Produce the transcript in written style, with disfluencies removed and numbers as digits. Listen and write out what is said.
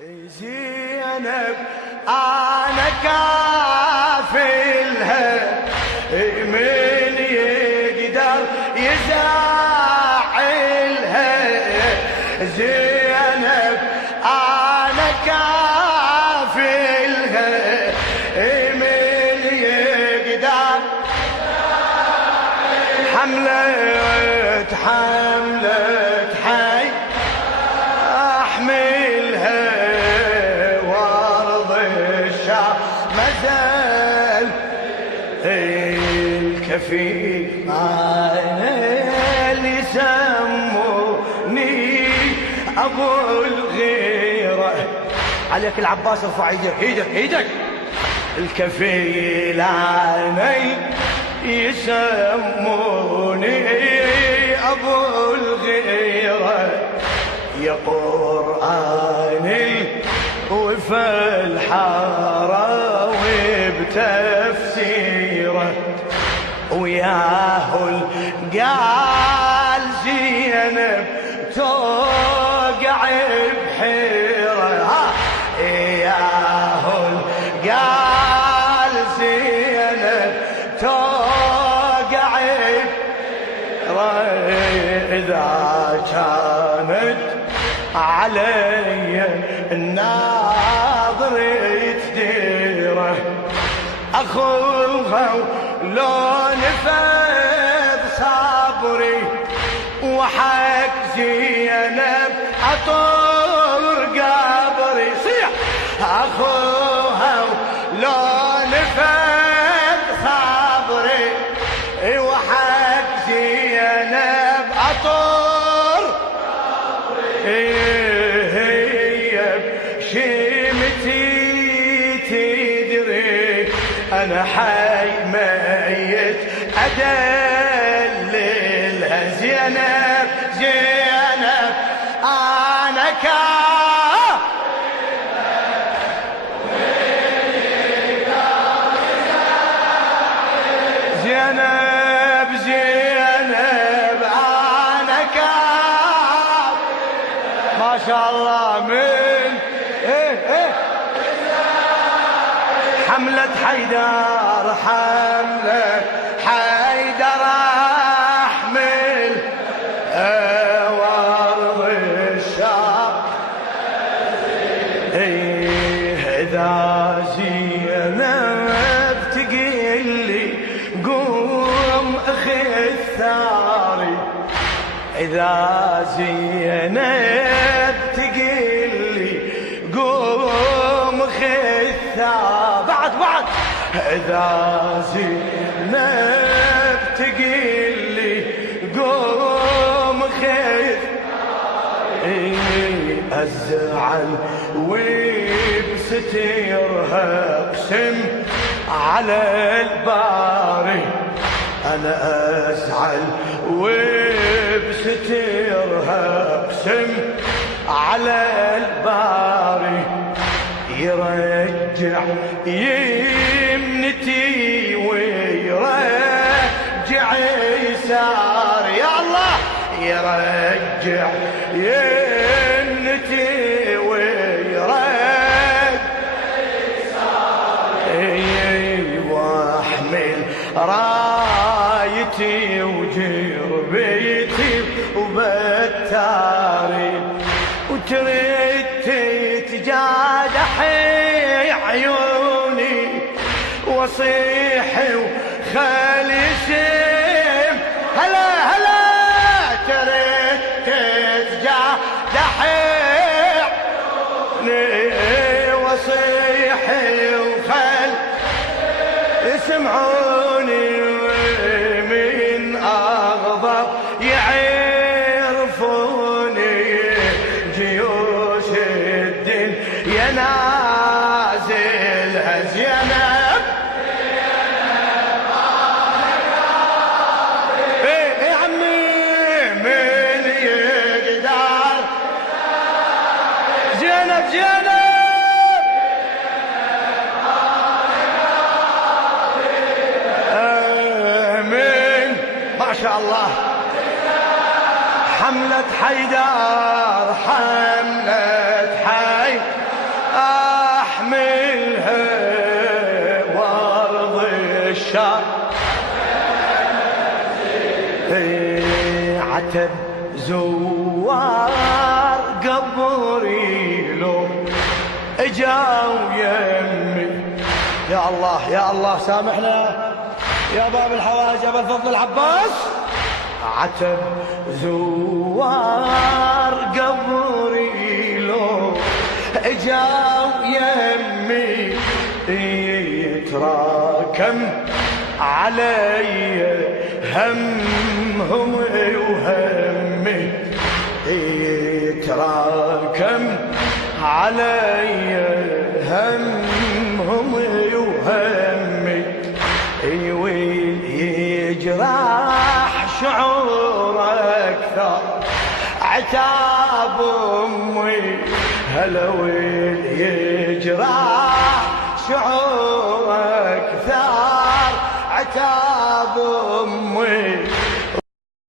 زينب أنا كافلها، من يقدر يزعلها. زينب أنا كافلها، من يقدر حملت حي أحملها وارض الشام مازال الكفيل اللي يسموني أبو الغيرة. عليك العباس ارفع ايدك. الكفيل عني يسموني أبو الغيرة، يا قرآني وفي الحارة وبتفسيره، وياه قال زينب توقع بحيرة. ياه قال زينب توقع بحيرة، إذا كانت علي الناظر يتديره، أخوها لو نفذ صبري، وحق زينب أطول قبري. صيح أخوها لو نفذ صبري، وحق زينب أطول هي بشيمتي تدري أنا حي ميت أدللها. زينب أنا زينب أنا ما شاء الله. من حملة حيدر أحمل وارض الشام. إذا زينب تقلي قوم أخذ ثاري، إذا زينب تقلي قوم خذ ثاري، بعد إذا زينب تقلي قوم خذ أزعل وبستيرها اقسم على الباري. أنا أزعل وبستيرها اقسم على الباري، يرجع يمنتي ويرجع يساري. يا الله يرجع يمنتي ويرجع يساري، واحمل رايتي وجربيتي وبتاري، وتريد تتجادحي عيوني وصيحي وخلي شيم. هلا تريد تتجادحي عيوني وصيحي وخلي يسمعوني، من أغضب يعرفوني جيوش الدين ينازل. زينب يا عمي من يقدر زينب من ما شاء الله. حملة حيدر حملة زوار قبري لو اجاو يمي. يا الله يا الله سامحنا يا باب الحوائج ابا الفضل العباس. عتب زوار قبري لو اجاو يمي يتراكم علي همهم وهمي يتراكم علي همهم وهمي وين يجرح شعور اكثر عتاب امي. هلا وين يجرح شعور اكثر عتاب امي.